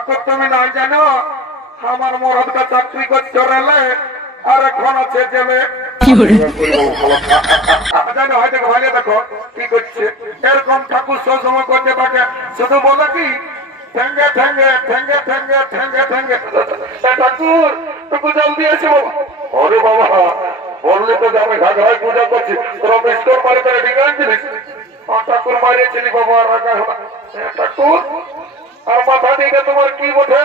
ঠাকুর তুমি নাই জানো আমার মরদটা চাকরি করছে রেলে আর এখন আছে জেলে। জানো হয়তো ভালো দেখো কি করছে এরকম ঠাকুর সবসময় করতে থাকে শুধু বলে কি ঠেঙ্গে ঠেঙ্গে ঠেঙ্গে ঠেঙ্গে ঠেঙ্গে ঠেঙ্গে। ঠাকুর টুকু জলদি এসে বাবা। আরে বাবা বললে তো আমি ঘাগড়ায় পূজা করছি তোরা বিস্কুট মারি করে ডিঙে আনছিলিস। ঠাকুর মারিয়েছিলি বাবা রাখা ঠাকুর আর মাথা দিকে তোমার কি বটে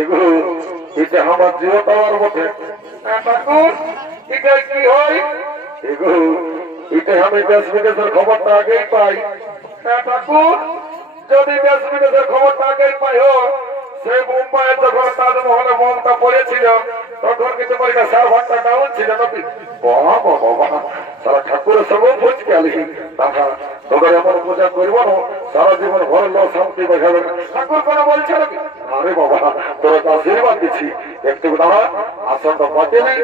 এগুলো এটা আমার জিও টাওয়ার বটে। ঠাকুর এটা কি হয় এগুলো এটা আমি দেশ বিদেশের খবরটা আগেই পাই। ঠাকুর যদি দেশ বিদেশের খবরটা আগেই পাই হোক সেই মুম্বাইয়ে যখন তাজমহলে বোমটা পড়েছিল তখন কিন্তু এটা সার্ভারটা ডাউন ছিল নাকি। বাবা বাবা সারা ঠাকুরের সঙ্গে বুঝকে আলি তোদের এমন পূজা করবো না সারা জীবন ঘরের লোক শান্তি বোঝাবে না। ঠাকুর কোনো বলছে নাকি? আরে বাবা তোরা তো আশীর্বাদ দিচ্ছি একটু দাঁড়া আসনটা বাঁচেনি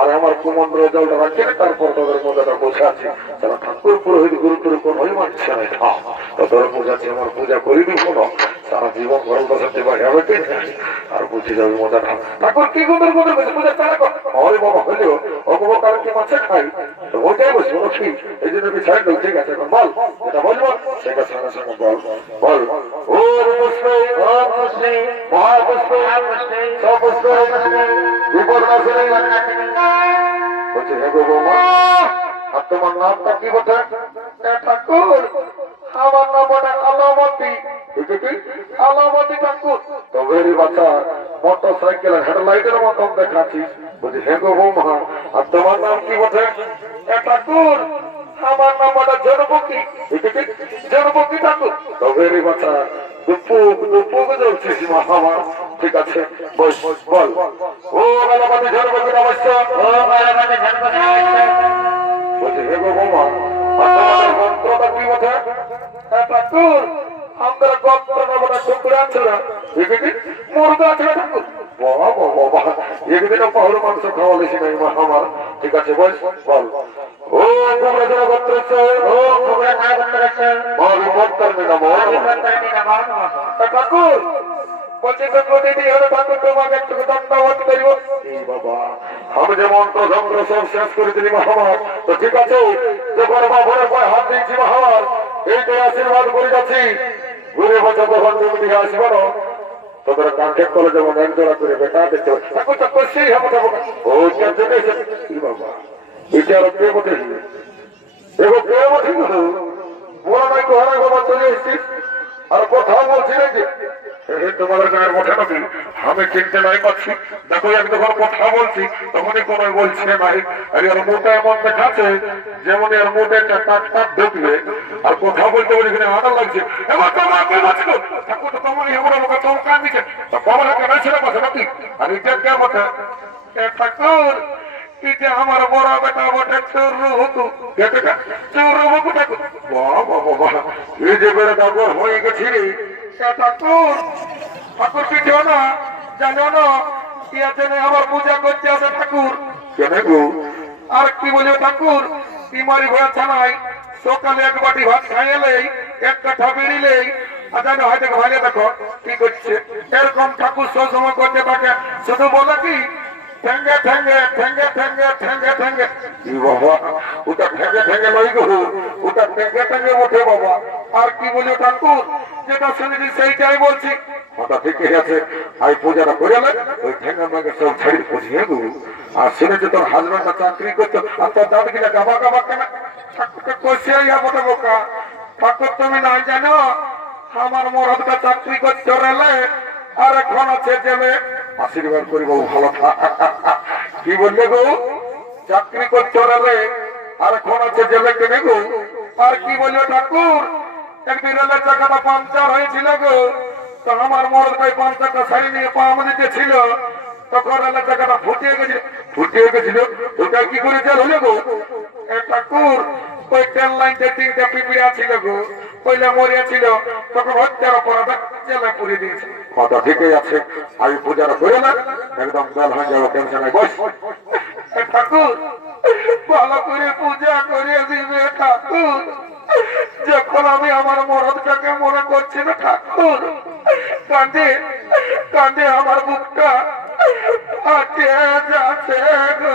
আর আমার কুমন্ত্র জলটা রাখেনি তারপর তোদের পূজাটা বোঝাচ্ছি। সারা ঠাকুর পুরোহিত গুরুত্বের কোনোই মানছে না তোদের বোঝাচ্ছি আমার পূজা করিনি কোনো সারা জীবন ঘরের লোক শান্তি বোঝাবে কি আর বুঝে যাবে মজাটা। ঠাকুর কি গুন্দর গুন্দর করছে পূজা তারা আরে বাবা হলেও অপকার কি মাছে খাই ওটাই বসে বসি এই জন্য আমি ছাড় ঠিক আছে এখন বল যেটা বলবো সেটা সঙ্গে সঙ্গে বল বল ও পুষ্পে মহাপুষ্পে সপুষ্পে বিপদ নাশিনী বলছে হে গো বৌমা আর তোমার নামটা কি বটে? ঠাকুর আমার নাম বটে আলামতি। আলামতি ঠাকুর তবেরই বাচ্চা মোটর সাইকেলের হেডলাইটের মতন দেখাচ্ছিস। বলছি হে গো বৌমা আর তোমার নাম কি বটে? ঠাকুর আমার নাম বটে জনপক্ষী। জনপক্ষী ঠাকুর তবেরই বাচ্চা দুপুক দুপুক জ্বলছিস মা আমার। ঠিক আছে বল বল ও আলামতি জনপক্ষী নমস্কার। ও আলামতি জনপক্ষী নমস্কার। বলছি হে গো বৌমা আর তোমাদের মন্ত্রটা কি বটে? ঠাকুর আমাদের গোত্রটা বটে শুক্রান ছিল মুরগা আছে ঠাকুর। বাবা বাবা একদিনও পাহুর মাংস খাওয়ালিস নাই মা আমার। ঠিক আছে বল বল ও কুমড়া গোত্র ও কুমড়া গোত্র ঠাকুর বলছি তো প্রতিদিন হলো ঠাকুর তোমাকে একটু দণ্ডবোধ করিব। বাবা আমি যে মন্ত্র যন্ত্র সব শেষ করে দিলি মহামার তো ঠিক আছে যখন বাবরের পায়ে হাত দিয়েছি মহামার এইটাই আশীর্বাদ করে যাচ্ছি। ঘুরে বছর যখন তুমি দিকে আসবো না তোদের কার্যক করে যেমন একজোড়া করে বেটা দেখতে ঠাকুর তো করছেই হবে ও বাবা এটা আরো কে বটে এগো কে বটে বড় নাই ঘরে বাবা চলে এসেছিস আর কোথাও বলছি নাকি তোমার গায়ের মোটে নাকি আমি চিনতে নাই পাচ্ছি। দেখো এক যখন কথা বলছি তখনই কোনো বলছে নাই আর এর মোটা এমন দেখাচ্ছে যেমন এর মোটে একটা টাক টাক ঢুকবে আর কথা বলতে বলে এখানে আনা লাগছে। এবার তোমার কে বাঁচলো ঠাকুর তো তোমারই এমন আমাকে তোমার কান দিচ্ছে বাবার কেন ছিল কথা নাকি আর এটা কে বটে? ঠাকুর এটা আমার বড় বেটা বটে চৌরু হতু চৌরু হতু ঠাকুর। বাবা বাবা এই যে বেড়াটা বড় হয়ে গেছি রে ঠাকুর। ঠাকুর পিঠেও না জানো না আমার পূজা করতে আসে ঠাকুর। কেন গো আর কি বলে ঠাকুর বিমারি ভয়া ছানাই সকালে এক বাটি ভাত খাইলেই এক কাঠা বেরিলেই আর জানো হয়তো ভালো দেখো কি করছে এরকম ঠাকুর সবসময় করতে থাকে শুধু বলে কি ঠেঙ্গে ঠেঙ্গে ঠেঙ্গে ঠেঙ্গে ঠেঙ্গে ঠেঙ্গে। বাবা ওটা ঠেঙ্গে ঠেঙ্গে নই গো ওটা ঠেঙ্গে ঠেঙ্গে ওঠে বাবা। আর কি বলি ঠাকুর যেটা শুনেছি সেইটাই বলছি। ওটা ঠিকই আছে আমি পূজাটা করে ওই ঠেঙ্গা মেঘে সব ছেড়ে বুঝিয়ে গো আর শুনেছি তোর হাজবেন্ডটা চাকরি করতো আর তোর দাঁত কিনা গাবা গাবা কেন ঠাকুরকে কষে বটে বোকা। ঠাকুর তুমি নাই জানো আমার মরদটা চাকরি করতে রেলে আর এখন আছে জেলে। আশীর্বাদ করি বাবু ভালো কি বললে গো চাকরি করতে রেলে আর এখন আছে জেলে কেনে গো। আর কি বললো ঠাকুর একদিন রেলের চাকাটা পাংচার হয়েছিল গো তো আমার মরদ ভাই 5 টাকা শাড়ি নিয়ে পাম দিতেছিল তখন রেলের চাকাটা ফুটিয়ে গেছিল ওটা কি করে জেল হলো গো? ঠাকুর ওই ট্রেন লাইনটা 3টা পিঁপড়া ছিল গো পয়লা মরিয়াছিল তখন হত্যার অপরাধে জেলে পুড়িয়ে দিয়েছে। কথা ঠিকই আছে আমি পূজাটা করে না একদম জল হয়ে যাবো টেনশন নাই বস। ঠাকুর ভালো করে পূজা করে দিবে ঠাকুর যখন আমি আমার মরদটাকে মনে করছি না ঠাকুর কাঁদে কাঁদে আমার বুকটা ফাটে যাচ্ছে গো।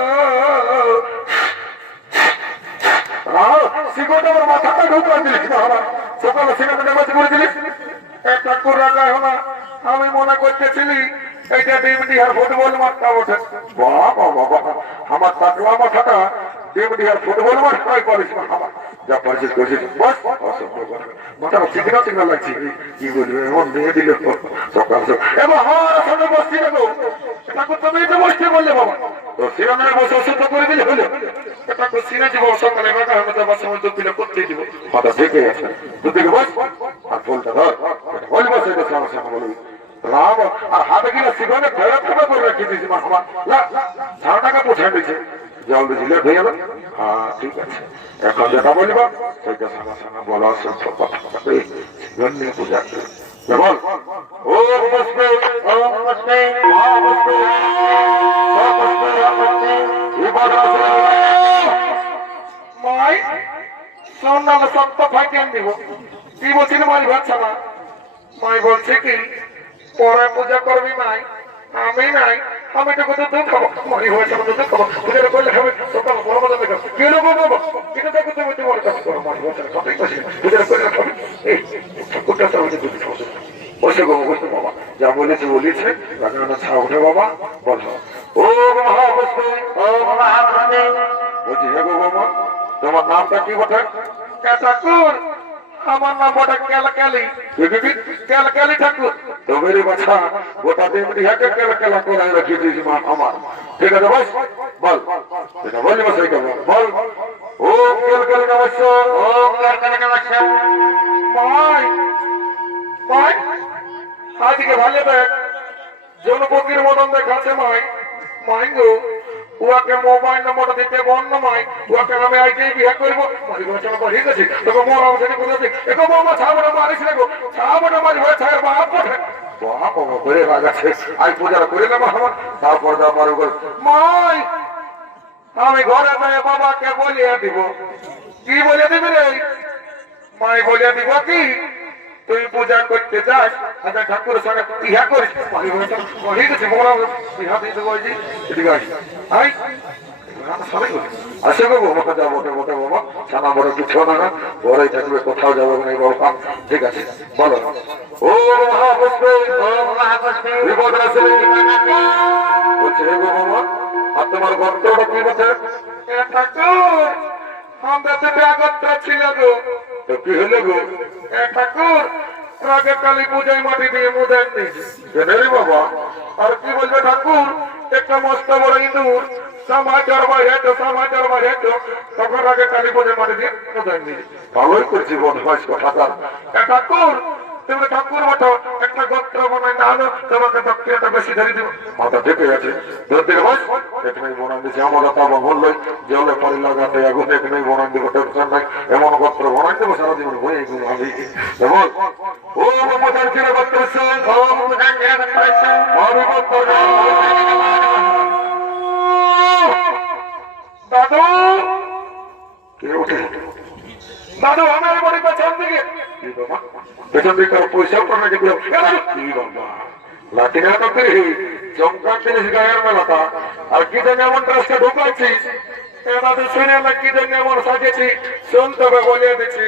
সিগোটা আমার মাথাটা ঢুকা দিলিস না, আমার সকালে সিনেমাটা বাজি করে দিলিস। একটা কুড়া যায় না, আমি মনে করতেছিলি এটা ডিমডিহার ফুটবল মাঠটা ওঠে। বাবা বাবা, আমার টাকলা মাথাটা ডিমডিহার ফুটবল মাঠ নয় করিস না। আমার যা পারছিস করছিস বস, মাথাটা চিকনা চিকনা লাগছে। কি বলবি এমন দিয়ে দিল সকাল এবং আমার সামনে বসছি না গো। এটা তুমি তো বসতে বললে বাবা, তো সিনেমায় বসে অসুস্থ করে দিলে হলো। এটা তো সিনে দিব সকালে বাঁকা হবে, তো বাসা মধ্যে পিলে করতে দিব। মাথা থেকে আছে দুদিকে বস আর ফুলটা ধর বল, বসে সমস্যা বলবি রাম। আর হাতে কিনা সিগনে ফেরত ফেরত করে রেখে দিয়েছি মা। আমার ঝাড় টাকা পৌঁছে দিয়েছে, জল দিয়েছিল হয়ে গেল। হ্যাঁ ঠিক আছে, এখন যেটা বলবা সেটা সামা সামা বলা সত্য কথা নিয়ে পূজা বল। ও বসবে ও বসবে বসবে মাই সোনাল সত্য ফাইকেন দিব। কি বলছিল মাই ভাবছা না? মাই বলছে কি পরে পূজা করবি নাই, আমি নাই, আমি তো কোথাও দুধ খাবো। মাই হয়েছে দুধ খাবো, পূজাটা করলে খাবে সকাল বড় মজা দেখাবো। কে লোক বাবা কিন্তু দেখো তুমি তোমার কাছে করো। মাই হয়েছে কথাই বলছি পূজাটা করলে খাবে। এই ঠাকুরটা তো আমাদের দুধ খাবো। বসে গো বসে বাবা, যা বলেছে বলেছে রান্না ছা ওঠে বাবা বলো। ও মহা বসবে ও মহা বসবে বলছি হে গো বাবা, তোমার নামটা কি বটে? ঠাকুর আমার নাম বটে কেলকালি। কেলকালি ঠাকুর। তো মেরে বাছা গোটা দেবরিহাকে কেলকেলা করে রেখে দিয়েছি মা আমার। ঠিক আছে বস বল, এটা বলি বসাই বল। ও কেলকালি নমস্কার ও কেলকালি নমস্কার। মাই মাই আজকে ভালো দেখ জনপতির মতন দেখাচ্ছে মাই। মাই গো উহাকে মোবাইল নম্বরটা দিতে বন্ধ মাই, উহাকে আমি আইতেই বিয়ে করবো। মারি বছর পর ঠিক আছে তোকে মোর অবস্থানে বলেছি এখন মোমা ছাবটা মারিস না গো, ছাবটা মারি হয়ে ছায়ের বাপ পড়ে বাপ করে রাগাছে। আজ পূজাটা করে নেবো আমার, তারপর যা পারো মাই আমি ঘরে যাই বাবাকে বলিয়ে দিব। কি বলে দিবি রে? মাই বলিয়ে দিব কি তুই পূজা করতে যাস, আচ্ছা ঠাকুরের সঙ্গে ইহা করিস। ঠিক আছে ইহা দিয়ে দেবো এদিকে আই আসে গো বাবা, যা বটে বটে বাবা, ছানা বড় কিছু না, ঘরেই থাকবে কোথাও যাবে না বাবা। ঠিক আছে বলো। ও মহা বসবে বিপদ আছে বলছে হে গো বাবা, আর তোমার গর্তটা কি বলছে? ঠাকুর আমরা তো ব্যাগত্র ছিল গো। তো কি হলো গো? ঠাকুর আগে কালী পূজায় মাটি দিয়ে মুদান দিয়েছে বাবা। আর কি বলবে ঠাকুর, একটা মস্ত বড় ইঁদুর সমাচার বা হেঁটো তখন আগে কালী পূজায় মাটি দিয়ে মুদান দিয়েছে। ভালোই করছি বদমাস কথা। ঠাকুর তুমি ঠাকুর মতো একটা গোত্র বানাই না হলো তোমাকে দক্ষিণটা বেশি ধরে দিব। মাথা ঢেকে গেছে ধরতে বস এখানেই বনান দিচ্ছে। আমরা তা বললই জলে পরে লাগাতে আগুন এখানেই বনান দিব, টেনশন নাই। এমন গোত্র বনাই দেবো সারা জীবন হয়ে গেল। বল ও মজার ছেলে গোত্র দাদু কে উঠে দাদু আমার বাড়ি পেছন দিকে পেছন দিকে পয়সা করে যেগুলো লাঠি না চমকান জিনিস গায়ের মেলাটা। আর কি জানি এমন ড্রেসটা ঢুকাচ্ছিস, এনাদের শুনে না কি জানি এমন সাজেছি, শোন তবে বলিয়ে দিচ্ছি।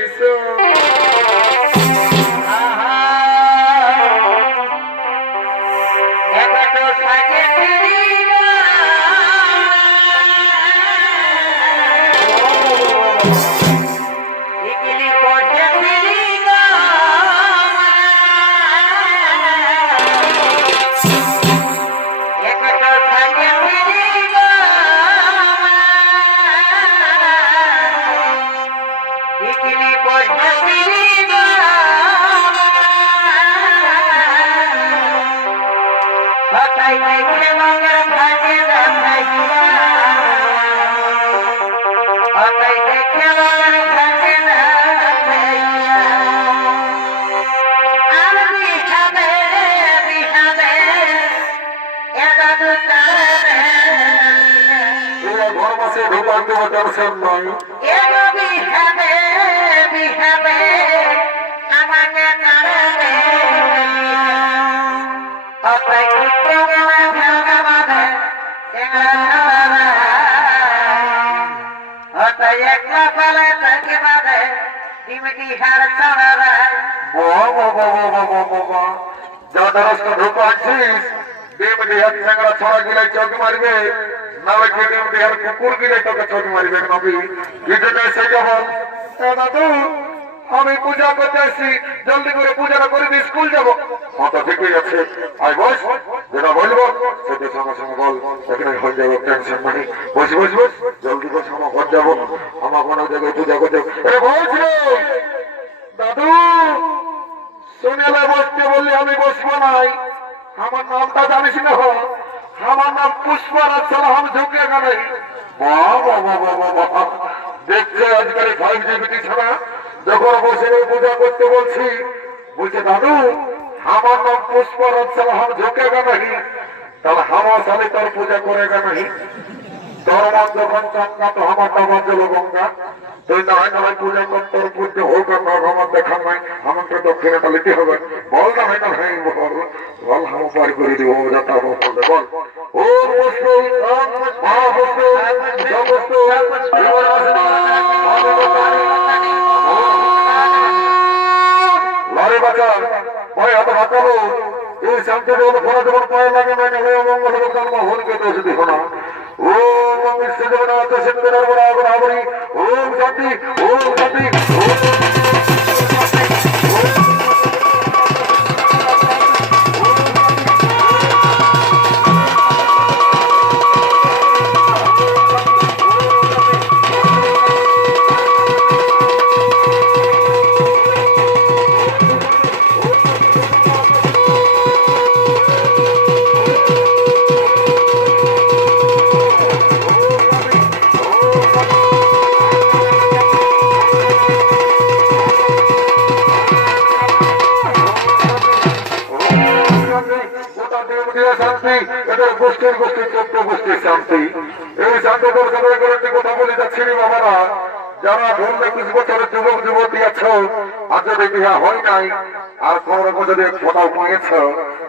ছড়া গিলে চোখ মারবে নালে কুকুর গিলে তোকে চোখ মারবে নবী সে যখন দাদু আমি পূজা করতে আসছি জলদি করে পূজাটা করে দিয়ে স্কুল যাবো মাথা ঠিকই আছে আয় বস যেটা বলবো সেটা সঙ্গে সঙ্গে বল এখানে হয়ে যাবো টেনশন মানে বস বস বস জলদি বস আমার ঘর যাবো আমার কোনো জায়গায় পূজা করতে বলছি দাদু শুনেলে বসতে বললি আমি বসবো নাই আমার নামটা জানিস না আমার নাম পুষ্পরাজ সালাম ঝুঁকে গেলে দেখছে আজকাল 5G ছাড়া যখন বসে পূজা করতে বলছি বলছে দাদু আমার নাম পুষ্পরাজ সালাম ঝুঁকে গেলি তাহলে আমার সালে তোর পূজা করে গেলি তোর মন যখন চঙ্কা তো আমারটা বাজল গঙ্গা তুই না হয় না পূজা কর তোর পুজো হোক আমার দেখা নাই আমাকে দক্ষিণে তালিতে হবে বল না হয় না ভাই বল বল হাম পার করে দিব যাতা বলবে বল ও বস্তু মা বস্তু বস্তু লড়ে বাঁচা ভয় হাতে হাঁকাবো এই শান্তি যখন ফোনা যখন পায়ে লাগে মানে হয়ে মঙ্গল জন্ম হনকে দোষ দিব না ওম বিশ্বজগন্নাথ সিদ্ধের বরাবরি ওম শান্তি ওম শান্তি শান্তি এদের গোষ্ঠীর গোষ্ঠীর চোদ্দ গোষ্ঠীর শান্তি এই শান্তি একটি কথা বলে যাচ্ছি বাবারা যারা 20-21 বছরের যুবক যুবতী আছো আর যদি বিয়া হয় নাই আর কোন রকম যদি ফোটাও পাইছ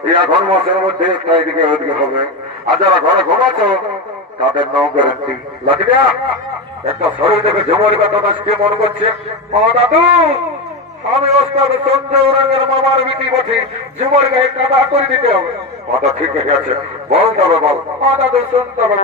এই 18 মাসের মধ্যে একটা এদিকে ওদিকে হবে আর যারা ঘরে ঘুমাচ্ছ তাদের নো গ্যারান্টি লাগবে একটা শরীর থেকে ঝুমর কথা আজকে মনে করছে দাদু আমি ওস্তাদ সঞ্জয় রঙের মামার বিটি বটে ঝুমর গায়ে কাদা করে দিতে হবে কথা ঠিক আছে বল তবে বল দাদু শুনতে হবে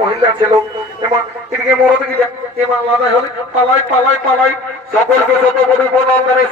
মহিলা ছিল এদিকে মরদ গিলা পালাই পালাই পালাই সকলকে শত কোটি প্রণাম জানাই।